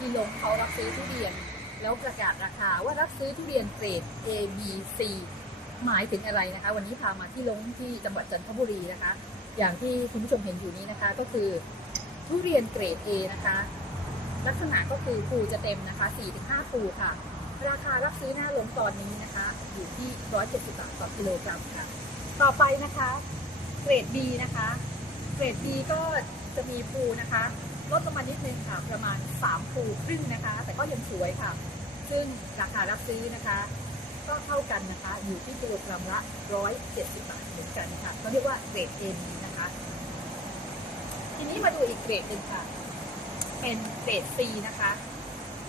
ที่ลงเขารับซื้อทุเรียน แล้วประกาศราคาว่ารับซื้อทุเรียนเกรด A B C หมายถึงอะไรนะคะ วันนี้พามาที่ลงที่จังหวัดจันทบุรีนะคะ อย่างที่คุณผู้ชมเห็นอยู่นี้นะคะ ก็คือทุเรียนเกรด A นะคะ ลักษณะก็คือภูจะเต็มนะคะ 4-5ภูค่ะ ราคารับซื้อหน้าลงตอนนี้นะคะ อยู่ที่ 170 บาทต่อกิโลกรัมค่ะ ต่อไปนะคะ เกรด B นะคะ เกรด B ก็จะมีภูนะคะลดลงมานิดนึงค่ะ ประมาณ 3 ภูครึ่งนะคะ แต่ก็ยังสวยค่ะ ซึ่งราคารับซื้อนะคะ ก็เท่ากันนะคะ อยู่ที่กิโลกรัมละ 170 บาทเหมือนกันค่ะเขาเรียกว่าเกรด M นนะคะ ทีนี้มาดูอีกเกรดหนึ่งค่ะ เป็นเกรด C นะคะ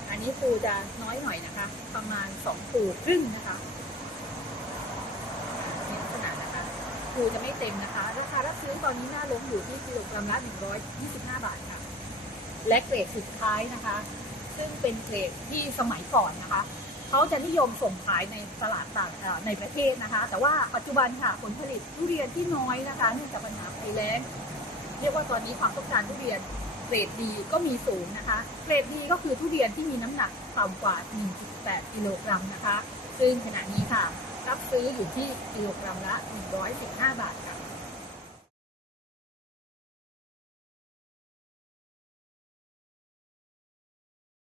อันนี้ปูจะน้อยหน่อยนะคะ ประมาณ 2 ปูครึ่งนะคะเนี่ยลักษณะนะคะูจะไม่เต็มนะคะ ราคารับซื้อตอนนี้หน้าลงอยู่ที่กิโลกรัมละ125 บาทค่ะ และเกรดสุดท้ายนะคะ ซึ่งเป็นเกรดที่สมัยก่อนนะคะเขาจะนิยมส่งขายในตลาดต่างในประเทศนะคะ แต่ว่าปัจจุบันค่ะผลผลิตทุเรียนที่น้อยนะคะเนื่องจากปัญหาภัยแล้งเรียกว่าตอนนี้ความต้องการทุเรียนเกรดดีก็มีสูงนะคะ เกรดดีก็คือทุเรียนที่มีน้ำหนักต่ำกว่า 1.8 กิโลกรัมนะคะ ซึ่งขณะนี้ค่ะ รับซื้ออยู่ที่กิโลกรัมละ 115 บาทค่ะ